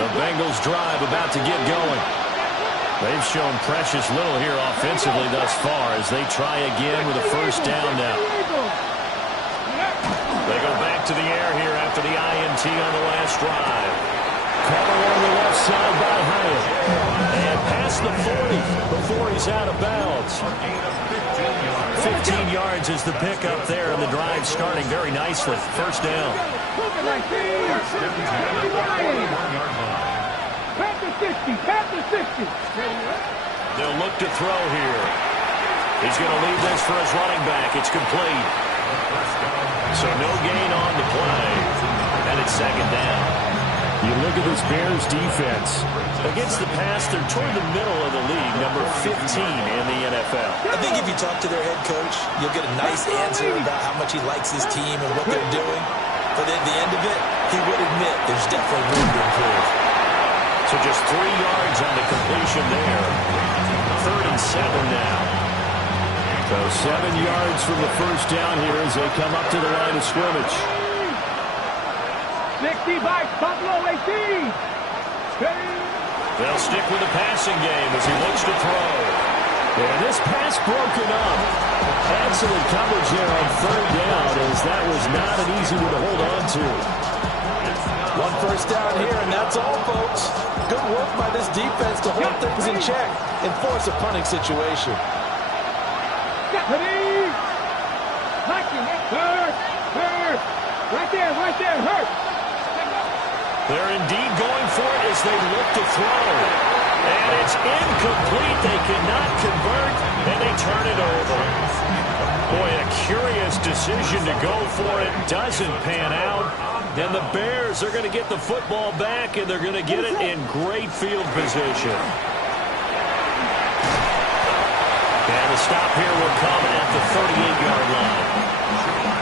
The Bengals drive about to get going. They've shown precious little here offensively thus far as they try again with a first down now. They go back to the air here after the INT on the last drive. Carter on the left side by Hyatt. And past the 40 before he's out of bounds. 15 yards is the pickup there, and the drive starting very nicely. First down. They'll look to throw here. He's going to leave this for his running back. It's complete. So no gain on the play. And it's second down. You look at this Bears defense. Against the pass, they're toward the middle of the league, number 15 in the NFL. I think if you talk to their head coach, you'll get a nice answer about how much he likes his team and what they're doing. But at the end of it, he would admit there's definitely room to improve. So just 3 yards on the completion there. 3rd and 7 now. So 7 yards from the first down here as they come up to the line of scrimmage. 60 bikes, Buffalo 18. They'll stick with the passing game as he looks to throw. And this pass broken up. Excellent coverage there on 3rd down as that was not an easy one to hold on to. One first down here, and that's all, folks. Good work by this defense to hold things in check and force a punting situation. Right there, hurt. They're indeed going for it as they look to throw. And it's incomplete. They cannot convert, and they turn it over. Boy, a curious decision to go for it. Doesn't pan out. And the Bears are going to get the football back, and they're going to get it in great field position. And the stop here will come at the 38-yard line.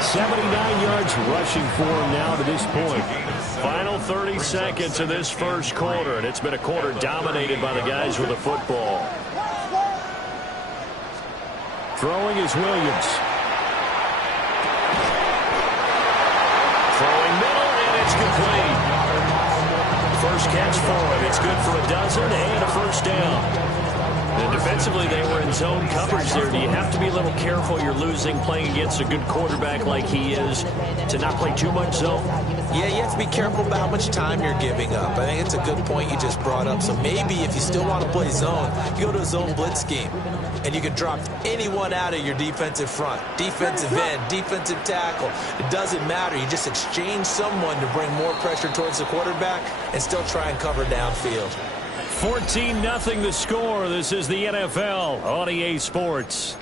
79 yards rushing for him now to this point. Final 30 seconds of this first quarter, and it's been a quarter dominated by the guys with the football. Throwing is Williams. Throwing middle, and it's complete. First catch for him. It's good for a dozen and a first down. And defensively, they were in zone coverage there. Do you have to be a little careful? You're losing playing against a good quarterback like he is to not play too much zone? Yeah, you have to be careful about how much time you're giving up. I think it's a good point you just brought up. So maybe if you still want to play zone, you go to a zone blitz scheme. And you can drop anyone out of your defensive front. Defensive end, defensive tackle. It doesn't matter. You just exchange someone to bring more pressure towards the quarterback and still try and cover downfield. 14-0 the score. This is the NFL on EA Sports.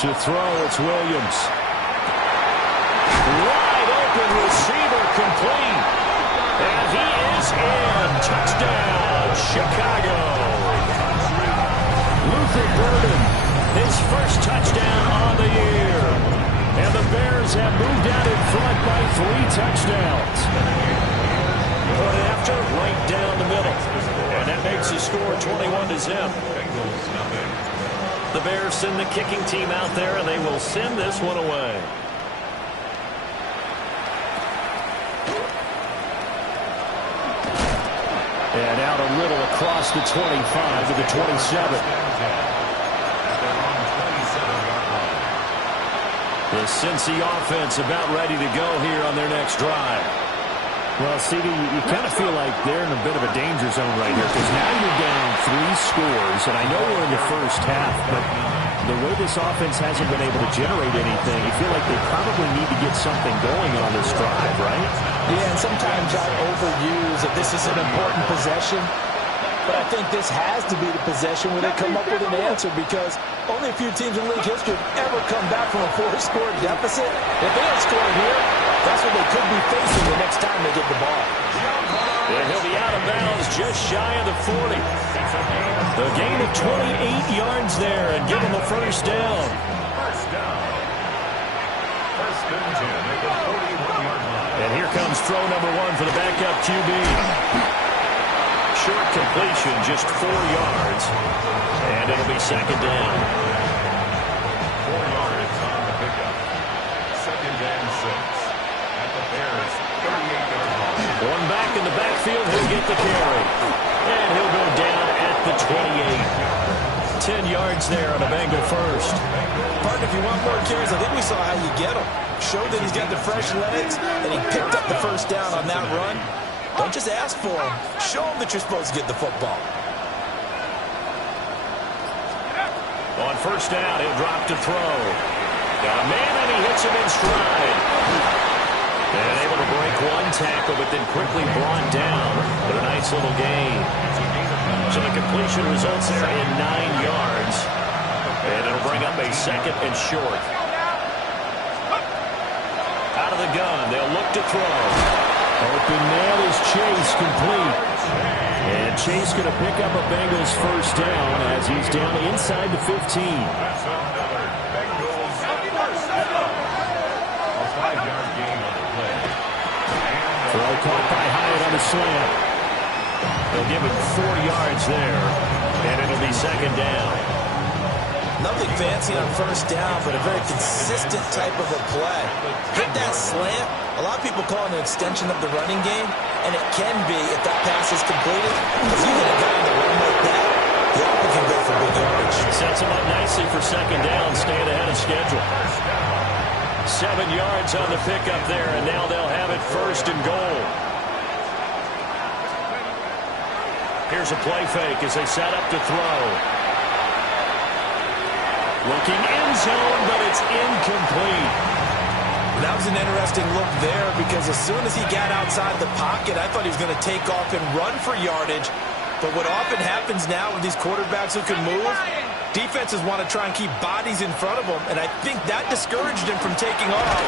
To throw, it's Williams. Wide open receiver complete. And he is in. Touchdown, Chicago. Luther Burden, his first touchdown on the year. And the Bears have moved out in front by 3 touchdowns. Put after, right down the middle. And that makes the score 21-0. The Bears send the kicking team out there, and they will send this one away. And out a little across the 25 to the 27. The Cincy offense about ready to go here on their next drive. Well, CD, you kind of feel like they're in a bit of a danger zone right here because now you're down 3 scores, and I know we're in the first half, but the way this offense hasn't been able to generate anything, you feel like they probably need to get something going on this drive, right? Yeah, and sometimes I overuse that this is an important possession, but I think this has to be the possession where they come up with an answer because only a few teams in league history have ever come back from a 4-score deficit. If they don't score here, that's what they could be facing the next time they get the ball. And he'll be out of bounds just shy of the 40. The gain of 28 yards there and give him a first down. And here comes throw number 1 for the backup QB. short completion, just 4 yards. And it'll be second down. 4 yards on the pickup. Second and 6 at the Bears' 38-yard line. One back in the backfield, he'll get the carry. And he'll go down at the 28. 10 yards there on a Bengal first. Partner, if you want more carries, I think we saw how you get him. Showed that he's got the fresh legs, and he picked up the first down on that run. Don't just ask for him. Show him that you're supposed to get the football. On first down, he'll drop to throw. Got a man, and he hits him in stride. And able to break one tackle, but then quickly brought down with a nice little gain. So the completion results there in 9 yards. And it'll bring up a second and short. Out of the gun, they'll look to throw. Open man is Chase, complete. And Chase going to pick up a Bengals first down as he's down inside the 15. That's another Bengals first down. A 5-yard gain on the play. Throw caught by Hyatt on the slant. They'll give him 4 yards there, and it'll be second down. Nothing fancy on first down, but a very consistent type of a play. Hit that slant. A lot of people call it an extension of the running game, and it can be if that pass is completed. If you hit a guy on the run like that, the offer can go for big yardage. Sets him up nicely for second down, staying ahead of schedule. 7 yards on the pickup there, and now they'll have it first and goal. Here's a play fake as they set up to throw. Looking end zone, but it's incomplete. That was an interesting look there because as soon as he got outside the pocket, I thought he was going to take off and run for yardage. But what often happens now with these quarterbacks who can move, defenses want to try and keep bodies in front of them, and I think that discouraged him from taking off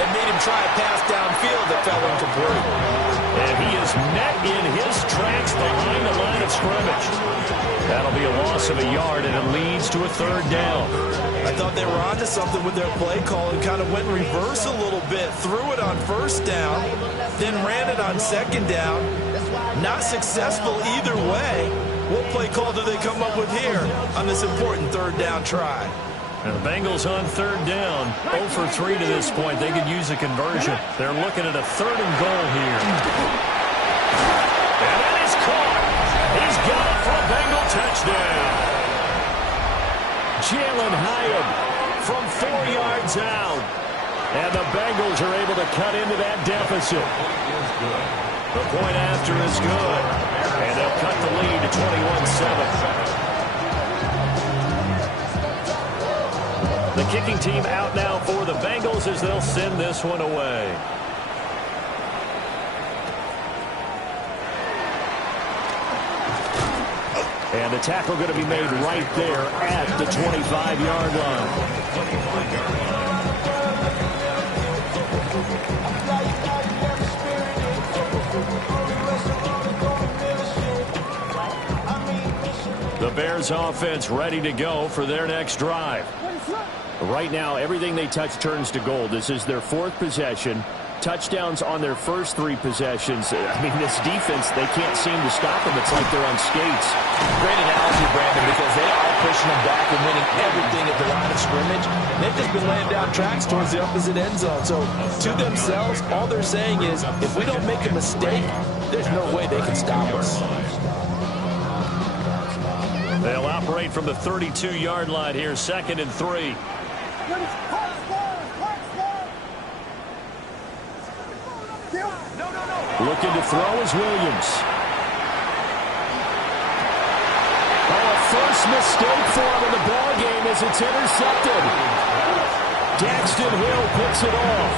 and made him try a pass downfield that fell incomplete. And he is met in his tracks behind the line of scrimmage. That'll be a loss of a yard, and it leads to a third down. I thought they were onto something with their play call and kind of went in reverse a little bit. Threw it on first down, then ran it on second down. Not successful either way. What play call do they come up with here on this important third down try? And the Bengals on third down, 0 for 3 to this point. They could use a conversion. They're looking at a third and goal here. And that is caught. He's got it for a Bengal touchdown. Jalen Hyatt from 4 yards out. And the Bengals are able to cut into that deficit. The point after is good. And they'll cut the lead to 21-7. The kicking team out now for the Bengals as they'll send this one away. And the tackle going to be made right there at the 25-yard line. The Bears offense ready to go for their next drive. Right now, everything they touch turns to gold. This is their 4th possession. Touchdowns on their first 3 possessions. I mean, this defense, they can't seem to stop them. It's like they're on skates. Great analogy, Brandon, because they are pushing them back and winning everything at the line of scrimmage. They've just been laying down tracks towards the opposite end zone. So, to themselves, all they're saying is, if we don't make a mistake, there's no way they can stop us. They'll operate from the 32-yard line here, 2nd and 3. Looking to throw is Williams. Oh, a first mistake for him in the ball game as it's intercepted. Daxton Hill picks it off.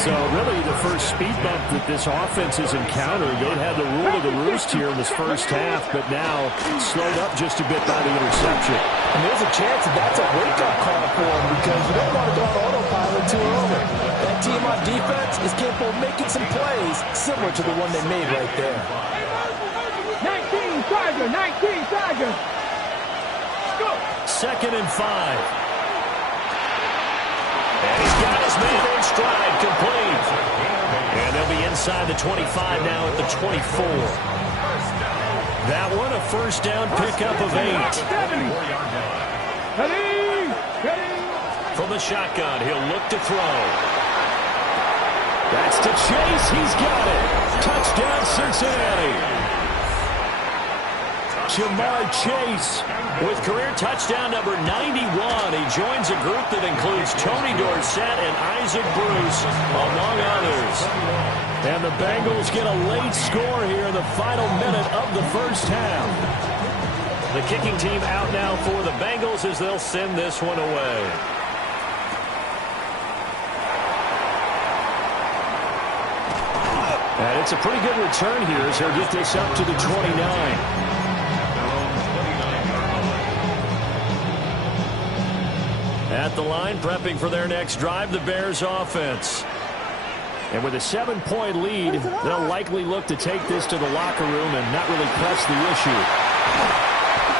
So really the first speed bump that this offense has encountered. They've had the rule of the roost here in this first half, but now slowed up just a bit by the interception. And there's a chance that that's a wake-up call for them because you don't want to go on autopilot too early. That team on defense is capable of making some plays similar to the one they made right there. 19 Chargers, 19 Chargers. Go. 2nd and 5. And he's got his man in stride, complete. And they'll They'll be inside the 25 now at the 24. That one a first down pickup of 8. From the shotgun, he'll look to throw. That's to Chase. He's got it. Touchdown, Cincinnati. Ja'Marr Chase with career touchdown number 91. He joins a group that includes Tony Dorsett and Isaac Bruce, among others. And the Bengals get a late score here in the final minute of the first half. The kicking team out now for the Bengals as they'll send this one away. And it's a pretty good return here as they'll get this up to the 29. At the line, prepping for their next drive, the Bears offense. And with a 7-point lead, they'll likely look to take this to the locker room and not really press the issue.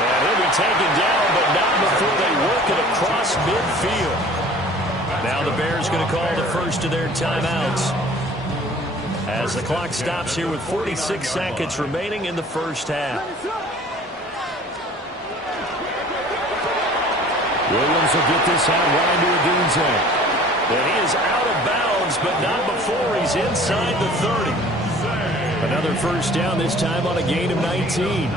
And he'll be taken down, but not before they work it across midfield. Now the Bears going to call the first of their timeouts as the clock stops here with 46 seconds remaining in the first half. Williams will get this out wide to Odunze. And he is out of bounds, but not before he's inside the 30. Another first down, this time on a gain of 19.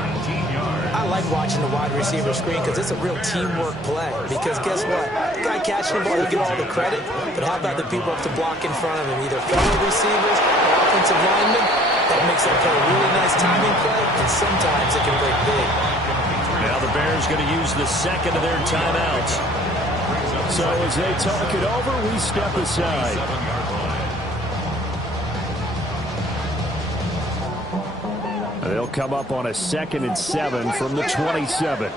I like watching the wide receiver screen because it's a real teamwork play. Because guess what? The guy catching the ball, he'll get all the credit. But how about the people up to block in front of him? Either fellow receivers or offensive linemen. That makes that play a really nice timing play, and sometimes it can break big. Now the Bears going to use the second of their timeouts. So as they talk it over, we step aside. They'll come up on a 2nd and 7 from the 27.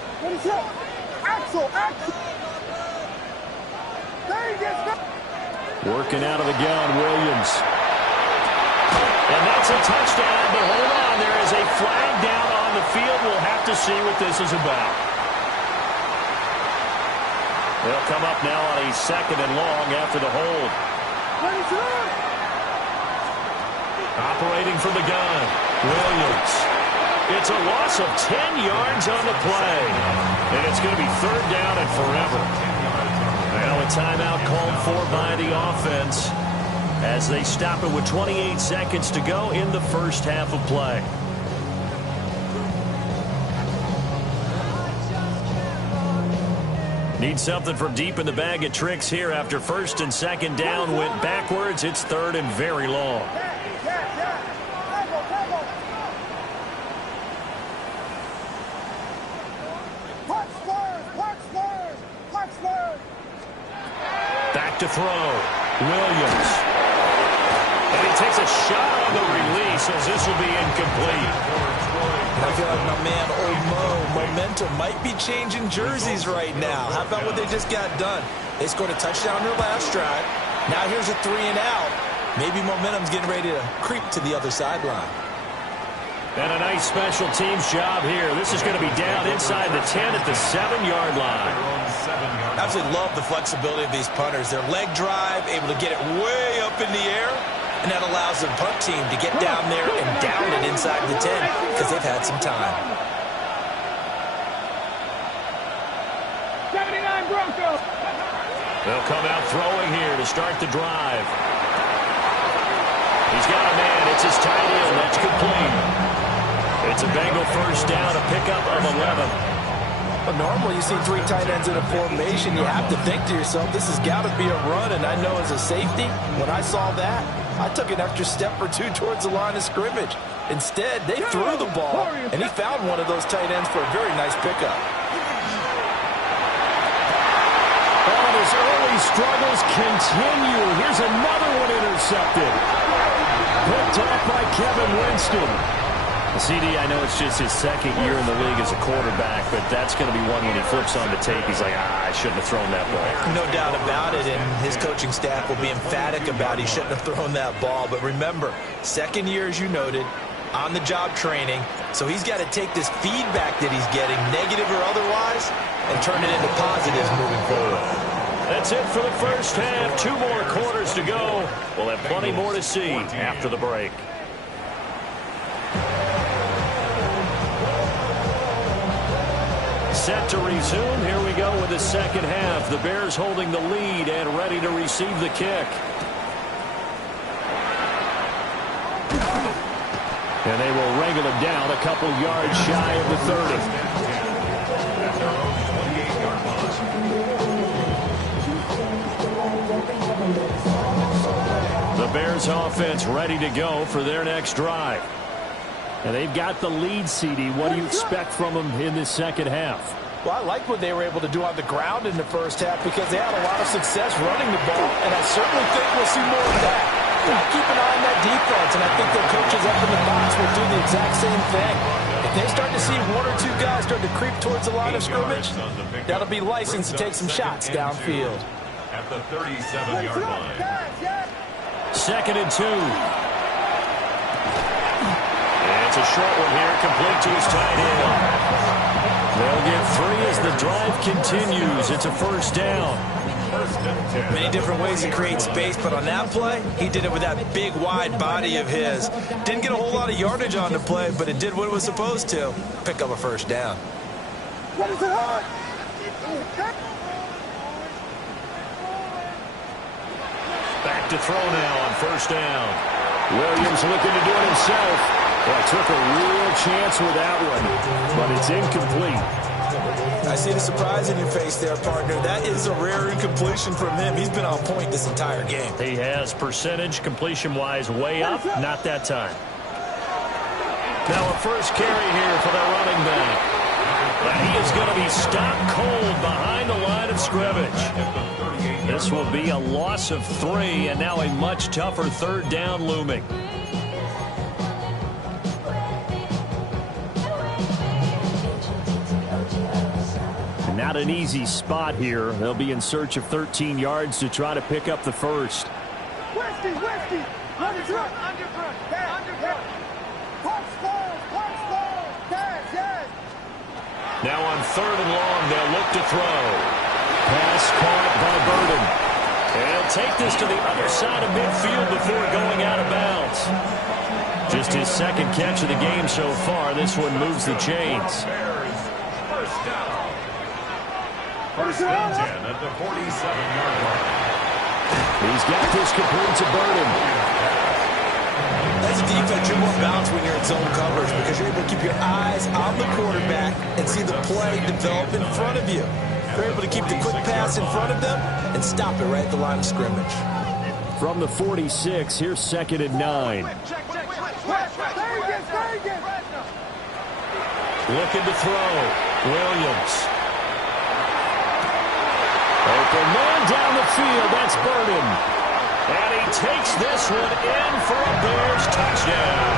Working out of the gun, Williams. And that's a touchdown, but hold on, there is a flag down on the field. We'll have to see what this is about. They'll come up now on a 2nd and long after the hold. Operating from the gun, Williams. It's a loss of 10 yards on the play. And it's going to be 3rd down and forever. Now a timeout called for by the offense as they stop it with 28 seconds to go in the first half of play. Need something from deep in the bag of tricks here after 1st and 2nd down went backwards. It's 3rd and very long. Back to throw. Williams. And he takes a shot on the release as this will be incomplete. I feel like my man, Old Mo, momentum might be changing jerseys right now. How about what they just got done? They scored a touchdown on their last drive. Now here's a 3 and out. Maybe momentum's getting ready to creep to the other sideline. And a nice special teams job here. This is going to be down inside the 10 at the 7-yard line. I absolutely love the flexibility of these punters. Their leg drive, able to get it way up in the air, and that allows the punt team to get down there and down it inside the 10 because they've had some time. 79 Broncos. They'll come out throwing here to start the drive. He's got a man. It's his tight end. That's complete. It's a Bengal first down, a pickup of 11. Well, normally you see 3 tight ends in a formation. You have to think to yourself, this has got to be a run. And I know as a safety, when I saw that, I took an extra step or 2 towards the line of scrimmage. Instead, they threw the ball, and he found one of those tight ends for a very nice pickup. Oh, his early struggles continue. Here's another one intercepted. Picked off by Kevin Winston. CD, I know it's just his 2nd year in the league as a quarterback, but that's going to be one when he flips on the tape. He's like, I shouldn't have thrown that ball. No doubt about it, and his coaching staff will be emphatic about he shouldn't have thrown that ball. But remember, 2nd year, as you noted, on-the-job training, so he's got to take this feedback that he's getting, negative or otherwise, and turn it into positives moving forward. That's it for the first half. 2 more quarters to go. We'll have plenty more to see after the break. Set to resume. Here we go with the second half. The Bears holding the lead and ready to receive the kick. And they will wrangle it down a couple yards shy of the 30. The Bears offense ready to go for their next drive. And they've got the lead, CD. What do you expect from them in this second half? Well, I like what they were able to do on the ground in the first half because they had a lot of success running the ball, and I certainly think we'll see more of that. Keep an eye on that defense, and I think their coaches up in the box will do the exact same thing. If they start to see 1 or 2 guys start to creep towards the line of scrimmage, that'll be licensed to take some shots downfield. At the 37-yard line. 2nd and 2. It's a short one here, complete to his tight end. They'll get 3 as the drive continues. It's a first down. Many different ways to create space, but on that play, he did it with that big, wide body of his. Didn't get a whole lot of yardage on the play, but it did what it was supposed to. Pick up a first down. Back to throw now on first down. Williams looking to do it himself. Well, took a real chance with that one, but it's incomplete. I see the surprise in your face there, partner. That is a rare incompletion from him. He's been on point this entire game. He has percentage completion-wise way up, not that time. Now a first carry here for the running back. And he is going to be stopped cold behind the line of scrimmage. This will be a loss of 3, and now a much tougher 3rd down looming. Not an easy spot here. They'll be in search of 13 yards to try to pick up the first. Now on 3rd and long, they'll look to throw. Pass caught by Burden. And he'll take this to the other side of midfield before going out of bounds. Just his 2nd catch of the game so far. This one moves the chains. First down. First and 10 at the 47-yard line. He's got this complete to Burden. As a defense, you're more balanced when you're in zone coverage because you're able to keep your eyes on the quarterback and see the play develop in front of you. You're able to keep the quick pass in front of them and stop it right at the line of scrimmage. From the 46, here's 2nd and 9. Looking to throw. Williams. Open man down the field. That's Burden. And he takes this one in for a Bears touchdown.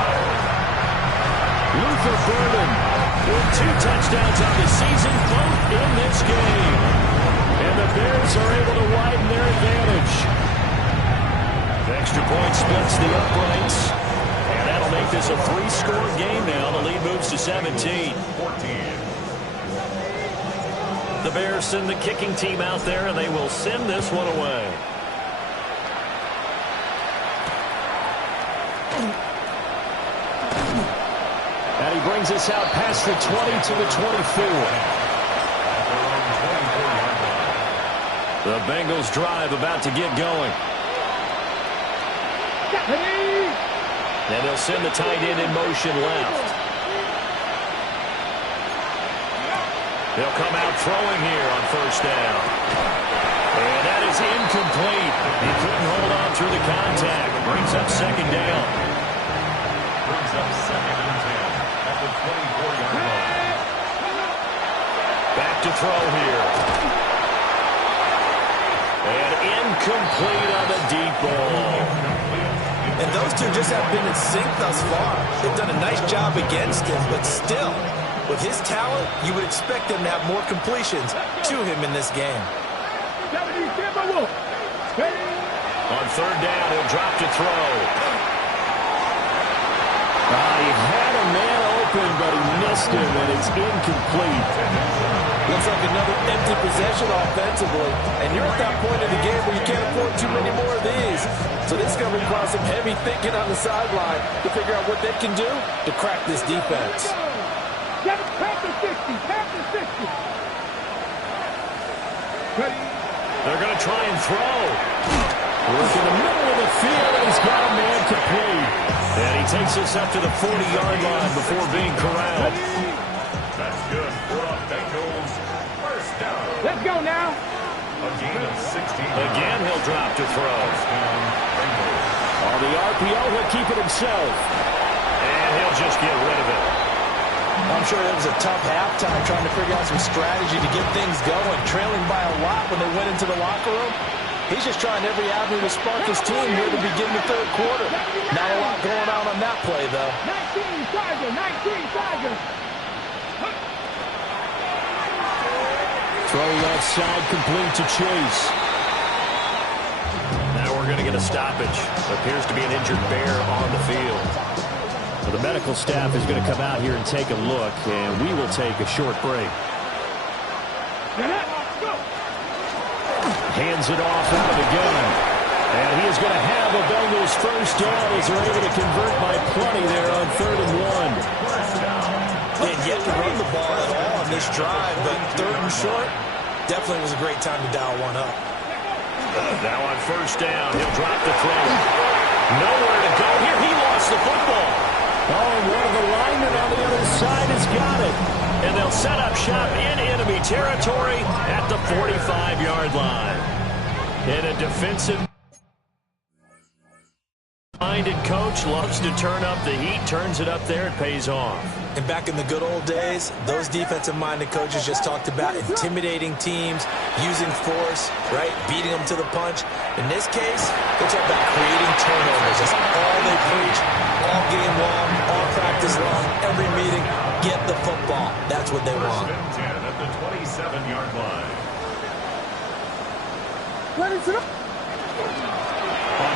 Luther Burden with 2 touchdowns on the season, both in this game. And the Bears are able to widen their advantage. The extra point splits the uprights. And that'll make this a 3-score game now. The lead moves to 17. 14. The Bears send the kicking team out there, and they will send this one away. And he brings us out past the 20 to the 24. The Bengals drive about to get going. And they'll send the tight end in motion left. They'll come out throwing here on first down. And that is incomplete. He couldn't hold on through the contact. Brings up 2nd down. Brings up 2nd and 10 at the 24-yard line. Back to throw here. And incomplete on the deep ball. And those two just have been in sync thus far. They've done a nice job against him, but still, with his talent, you would expect them to have more completions to him in this game. On 3rd down, he'll drop to throw. He had a man open, but he missed him, and it's incomplete. Looks like another empty possession offensively. And you're at that point in the game where you can't afford too many more of these. So this is going to require some heavy thinking on the sideline to figure out what they can do to crack this defense. Panther 60, Panther 60. They're going to try and throw. Look in the middle of the field, and he's got a man complete. And he takes us up to the 40-yard line before being corralled. That's good for a Bengals first down. Let's go now. A gain of 16. Again, he'll drop to throw. First down, Bengals. On the RPO, he'll keep it himself. And he'll just get rid of it. I'm sure it was a tough halftime trying to figure out some strategy to get things going, trailing by a lot when they went into the locker room. He's just trying every avenue to spark his team here to begin the third quarter. Not a lot going on that play, though. 19 Tiger, 19 Tiger. Throw left side, complete to Chase. Now we're going to get a stoppage. Appears to be an injured Bear on the field. So the medical staff is going to come out here and take a look, and we will take a short break. Hands it off out of the gun. And he is going to have a Bengals first down as they're able to convert by plenty there on 3rd and 1. And yet to run the ball at all on this drive, but 3rd and short definitely was a great time to dial one up. Now on first down, he'll drop the throw. Nowhere to go here. He lost the football. Oh, one of the linemen on the other side has got it. And they'll set up shop in enemy territory at the 45-yard line. And a defensive-minded coach loves to turn up the heat, turns it up there, it pays off. And back in the good old days, those defensive-minded coaches just talked about intimidating teams, using force, right, beating them to the punch. In this case, they're talking about creating turnovers. That's all they preach, all game long, all practice long, every meeting. Get the football. That's what they want. 10 at the 27-yard line. On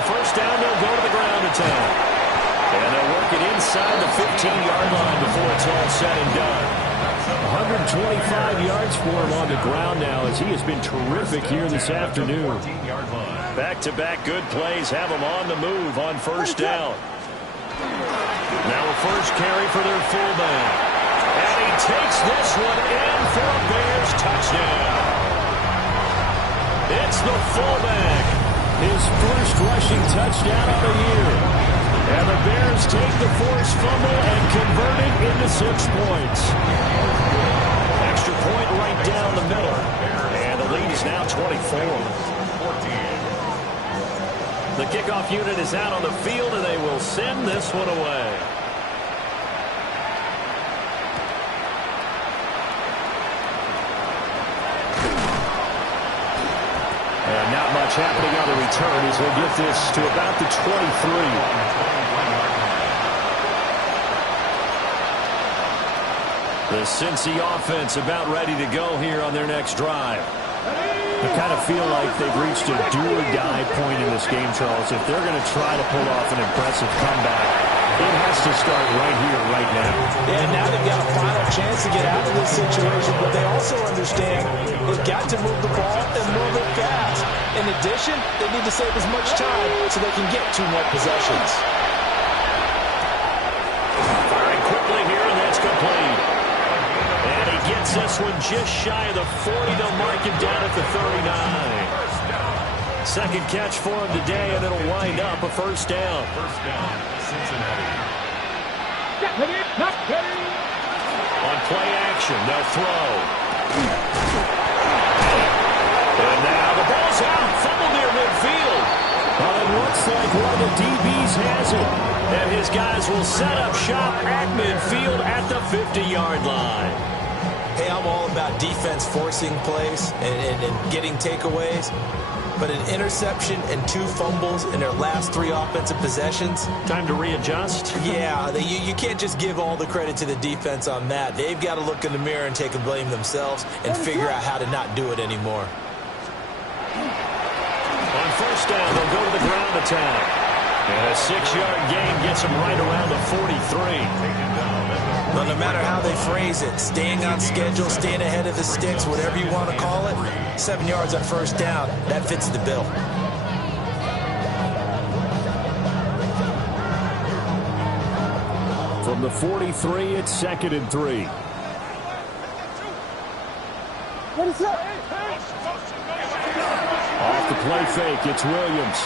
first down, they'll go to the ground attack. And they'll work it inside the 15-yard line before it's all said and done. 125 yards for him on the ground now as he has been terrific here this afternoon. 14-yard line. Back-to-back good plays have him on the move on first down. Now a first carry for their fullback. And he takes this one in for a Bears touchdown. It's the fullback. His first rushing touchdown of the year. And the Bears take the forced fumble and convert it into 6 points. Extra point right down the middle. And the lead is now 24. The kickoff unit is out on the field, and they will send this one away. And not much happening on the return as he'll get this to about the 23. The Cincy offense about ready to go here on their next drive. I kind of feel like they've reached a do-or-die point in this game, Charles. If they're going to try to pull off an impressive comeback, it has to start right here, right now. Yeah, now they've got a final chance to get out of this situation, but they also understand they've got to move the ball and move it fast. In addition, they need to save as much time so they can get 2 more possessions. Firing quickly here, and that's complete. And he gets this one just shy of the 40. They'll mark him down at the 39. Second catch for him today, and it'll wind up a first down. First down, Cincinnati. On play action, they'll throw. And now the ball's out. Fumble near midfield. Well, it looks like one of the DBs has it. And his guys will set up shop at midfield at the 50-yard line. Hey, I'm all about defense forcing plays and getting takeaways. But an interception and 2 fumbles in their last 3 offensive possessions. Time to readjust? Yeah, you can't just give all the credit to the defense on that. They've got to look in the mirror and take the blame themselves and figure out how to not do it anymore. On first down, they'll go to the ground attack. And a 6-yard gain gets them right around the 43. Well, no matter how they phrase it, staying on schedule, staying ahead of the sticks, whatever you want to call it, 7 yards on first down, that fits the bill. From the 43, it's 2nd and 3. What is up? Off the play fake, it's Williams.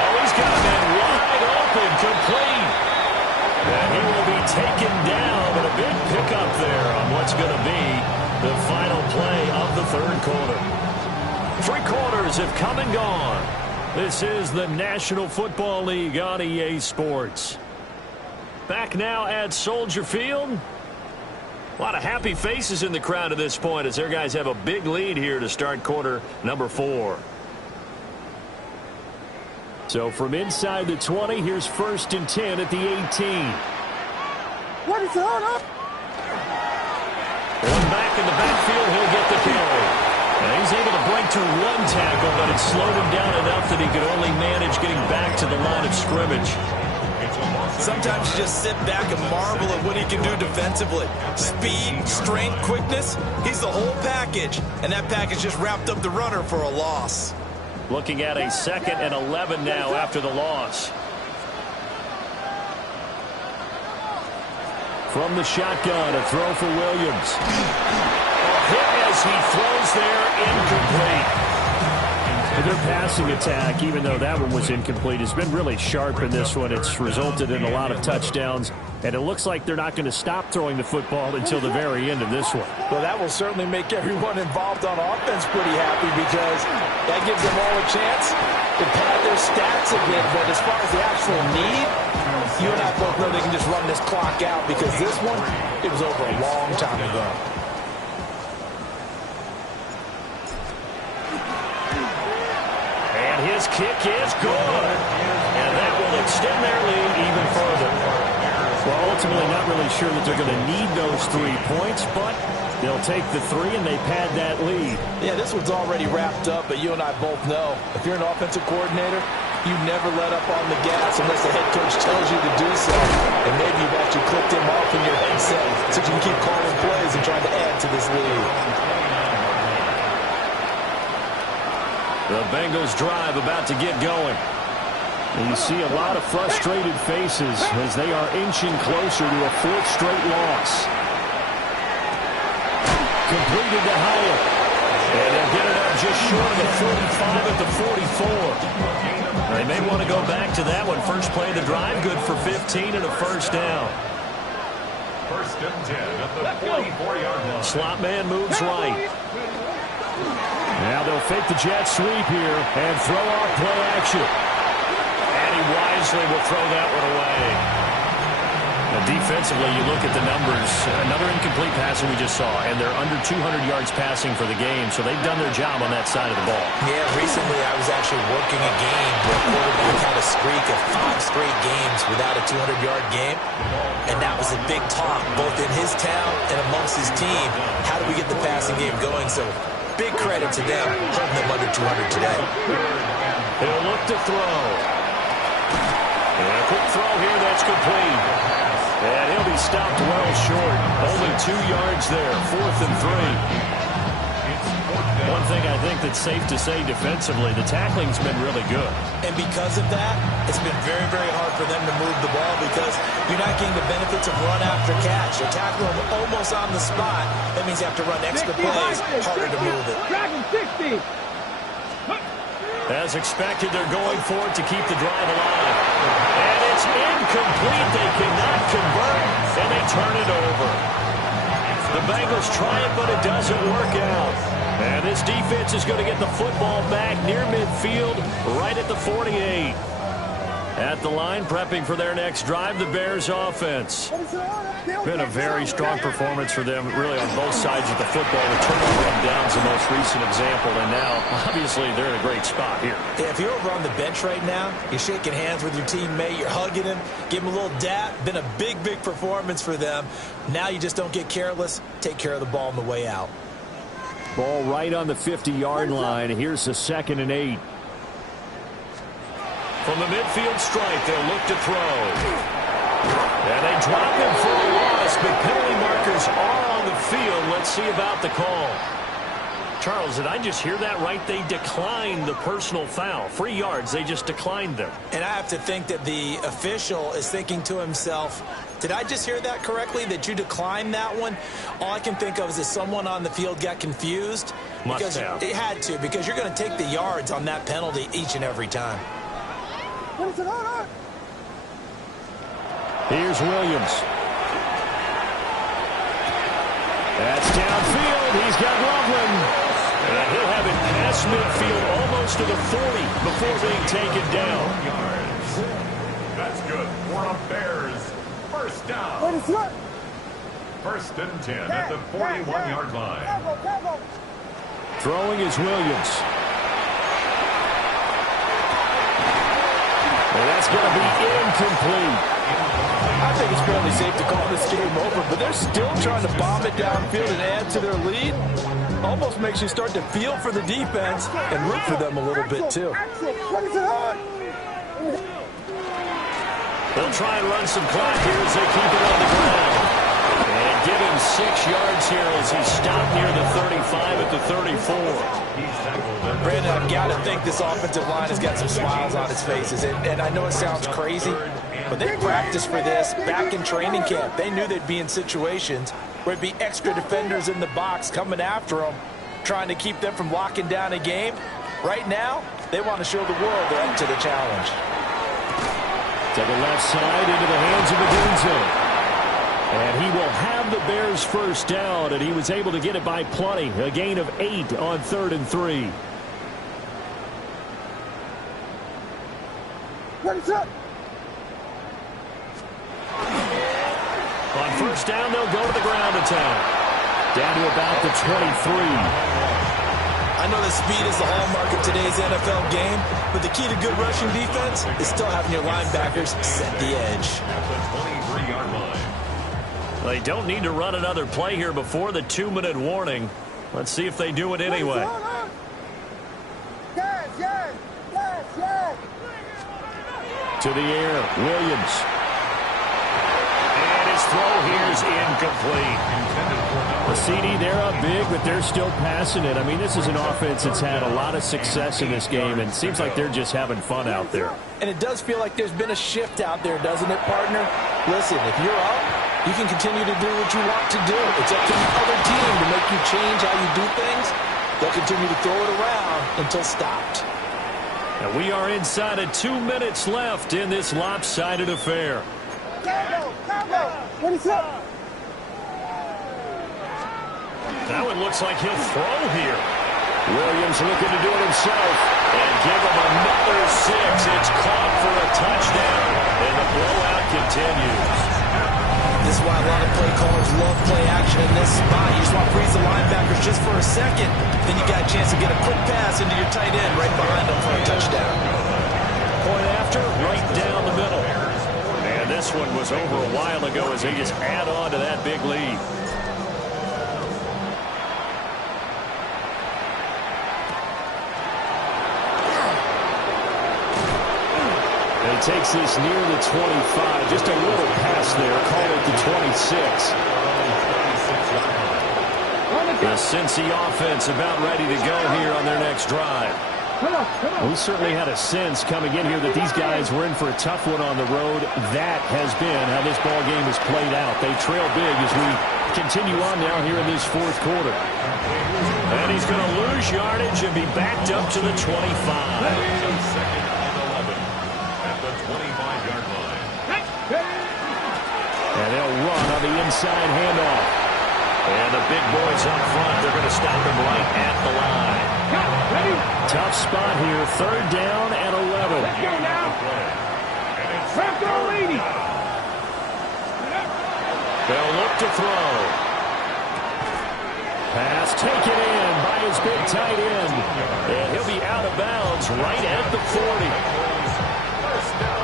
Oh, he's got a man wide open, complete. And he will be taken down, but a big pickup there on what's going to be the final play of the third quarter. 3 quarters have come and gone. This is the National Football League on EA Sports. Back now at Soldier Field. A lot of happy faces in the crowd at this point as their guys have a big lead here to start quarter number 4. So from inside the 20, here's 1st and 10 at the 18. What is on up? One back in the backfield, he'll get the carry. And he's able to break through 1 tackle, but it slowed him down enough that he could only manage getting back to the line of scrimmage. Sometimes you just sit back and marvel at what he can do defensively. Speed, strength, quickness, he's the whole package. And that package just wrapped up the runner for a loss. Looking at a 2nd and 11 now after the loss. From the shotgun, a throw for Williams. A hit as he throws there, incomplete. Their passing attack, even though that one was incomplete, has been really sharp in this one. It's resulted in a lot of touchdowns, and it looks like they're not going to stop throwing the football until the very end of this one. Well, that will certainly make everyone involved on offense pretty happy because that gives them all a chance to pad their stats a bit. But as far as the actual need, you and I both know they can just run this clock out because this one, it was over a long time ago. His kick is good. And that will extend their lead even further. Well, ultimately not really sure that they're going to need those 3 points, but they'll take the 3 and they pad that lead. Yeah, this one's already wrapped up, but you and I both know if you're an offensive coordinator, you never let up on the gas unless the head coach tells you to do so. And maybe you've actually clicked him off in your headset so you can keep calling plays and trying to add to this lead. The Bengals drive about to get going. And you see a lot of frustrated faces as they are inching closer to a 4th straight loss. Completed to Howell. And they'll get it up just short of the 45 at the 44. They may want to go back to that one. First play of the drive, good for 15 and a first down. 1st and 10 at the 44-yard line. Slot man moves right. Now they'll fake the jet sweep here and throw off play action. And he wisely will throw that one away. Now defensively, you look at the numbers. Another incomplete pass that we just saw, and they're under 200 yards passing for the game, so they've done their job on that side of the ball. Yeah, recently I was actually working a game where a quarterback had a streak of 5 straight games without a 200-yard game. And that was a big talk, both in his town and amongst his team. How do we get the passing game going? So big credit to them, holding them under 200 today. He'll look to throw. And a quick throw here, that's complete. And he'll be stopped well short. Only 2 yards there, 4th and 3. One thing I think that's safe to say defensively, the tackling's been really good. And because of that, it's been very, very hard for them to move the ball because you're not getting the benefits of run after catch. You're tackling them almost on the spot. That means you have to run extra plays, harder to move it. Dragon 60. As expected, they're going for it to keep the drive alive. And it's incomplete. They cannot convert, and they turn it over. The Bengals try it, but it doesn't work out. And this defense is going to get the football back near midfield, right at the 48. At the line, prepping for their next drive, the Bears offense. Been a very strong performance for them, really on both sides of the football. The turnover on downs the most recent example, and now, obviously, they're in a great spot here. Yeah, if you're over on the bench right now, you're shaking hands with your teammate, you're hugging him, give him a little dap. Been a big, big performance for them. Now you just don't get careless. Take care of the ball on the way out. Ball right on the 50-yard line. Here's the 2nd and 8. From the midfield stripe, they'll look to throw. And they drop him for a loss, but penalty markers are on the field. Let's see about the call. Charles, did I just hear that right? They declined the personal foul. 3 yards, they just declined them. And I have to think that the official is thinking to himself, did I just hear that correctly, that you declined that one? All I can think of is that someone on the field got confused. Must have. It had to, because you're going to take the yards on that penalty each and every time. Here's Williams. That's downfield. He's got Loveland. And he'll have it past midfield almost to the 40 before being taken down. 1 yards. That's good for the Bears. First down. First and 10 at the 41-yard line. Throwing is Williams. And that's going to be incomplete. I think it's fairly safe to call this game over, but they're still trying to bomb it downfield and add to their lead. Almost makes you start to feel for the defense and root for them a little bit, too. They'll try and run some clock here as they keep it on the ground. And give him 6 yards here as he stopped near the 35 at the 34. Brandon, I've got to think this offensive line has got some smiles on its faces. And I know it sounds crazy, but they practiced for this back in training camp. They knew they'd be in situations where it'd be extra defenders in the box coming after them, trying to keep them from locking down a game. Right now, they want to show the world they're up to the challenge. To the left side into the hands of Odunze. And he will have the Bears first down, and he was able to get it by plenty. A gain of 8 on 3rd and 3. What's up? On first down, they'll go to the ground attack. Down to about the 23. I know that speed is the hallmark of today's NFL game, but the key to good rushing defense is still having your linebackers set the edge. At the 23-yard line. They don't need to run another play here before the 2-minute warning. Let's see if they do it anyway. To the air, Williams. And his throw here is incomplete. The CD, they're up big, but they're still passing it. I mean, this is an offense that's had a lot of success in this game, and it seems like they're just having fun out there. And it does feel like there's been a shift out there, doesn't it, partner? Listen, if you're up, you can continue to do what you want to do. It's up to the other team to make you change how you do things. They'll continue to throw it around until stopped. And we are inside of 2 minutes left in this lopsided affair. What is up? Now it looks like he'll throw here. Williams looking to do it himself. And give him another 6. It's caught for a touchdown. And the blowout continues. This is why a lot of play callers love play action in this spot. You just want to freeze the linebackers just for a second. Then you got a chance to get a quick pass into your tight end right behind them for a touchdown. Point after, right down the middle. And this one was over a while ago as they just add on to that big lead. He takes this near the 25. Just a little pass there. Call it the 26. The Cincy offense about ready to go here on their next drive. We certainly had a sense coming in here that these guys were in for a tough one on the road. That has been how this ball game has played out. They trail big as we continue on now here in this fourth quarter. And he's going to lose yardage and be backed up to the 25. And they'll run on the inside handoff. And the big boys up front, they're going to stop him right at the line. Tough spot here, 3rd down and 11. Let's go now. Let's go, lady. They'll look to throw. Pass taken in by his big tight end. And he'll be out of bounds right at the 40.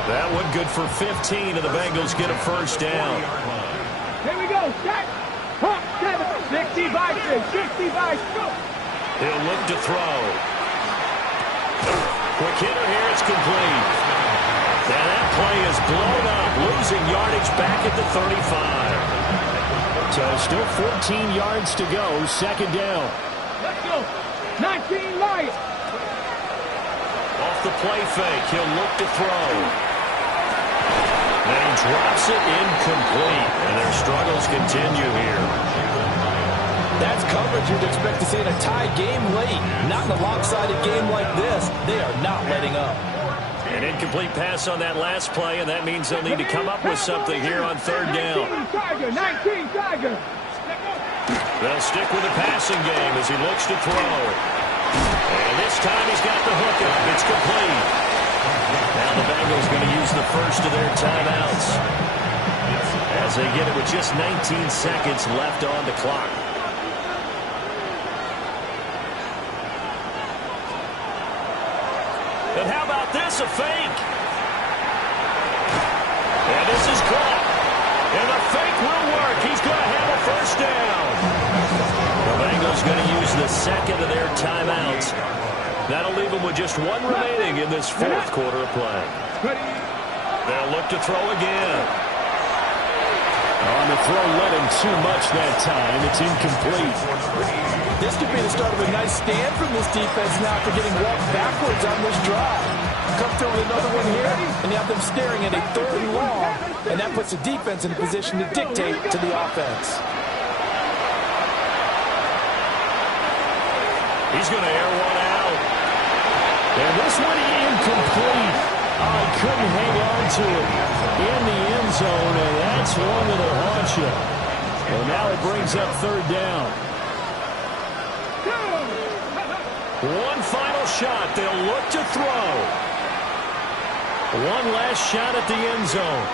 That one good for 15, and the Bengals get a first down. Here we go. Set. Pump. 60 by 6. 60 by 6. He'll look to throw. Quick hitter here. It's complete. And that play is blown up, losing yardage back at the 35. So still 14 yards to go, second down. Let's go. 19 Lions. Off the play fake, he'll look to throw. And he drops it incomplete. And their struggles continue here. That's coverage you'd expect to see in a tie game late. Not in a lopsided game like this. They are not letting up. An incomplete pass on that last play, and that means they'll need to come up with something here on third down. 19 Tiger. They'll stick with the passing game as he looks to throw. And this time he's got the hook up. It's complete. Now the Bengals going to use the first of their timeouts as they get it with just 19 seconds left on the clock. And how about this, a fake? And this is caught. And the fake will work. He's going to have a first down. The Bengals going to use the second of their timeouts. That'll leave them with just one remaining in this fourth quarter of play. They'll look to throw again. On the throw, letting too much that time. It's incomplete. This could be the start of a nice stand from this defense now for getting walked backwards on this drive. Come through with another one here, and you have them staring at a third and long, and that puts the defense in a position to dictate to the offense. He's going to air one out. And this one incomplete. Oh, he couldn't hang on to it in the end zone, and that's one that'll haunt you. Well, now it brings up third down. One final shot. They'll look to throw. One last shot at the end zone.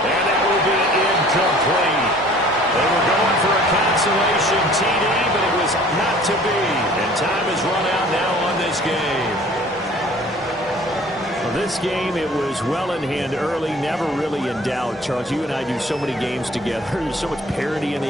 And that will be incomplete. They were going for a consolation TD, but it was not to be. And time has run out now on this game. Well, this game, it was well in hand early, never really in doubt. Charles, you and I do so many games together. There's so much parity in the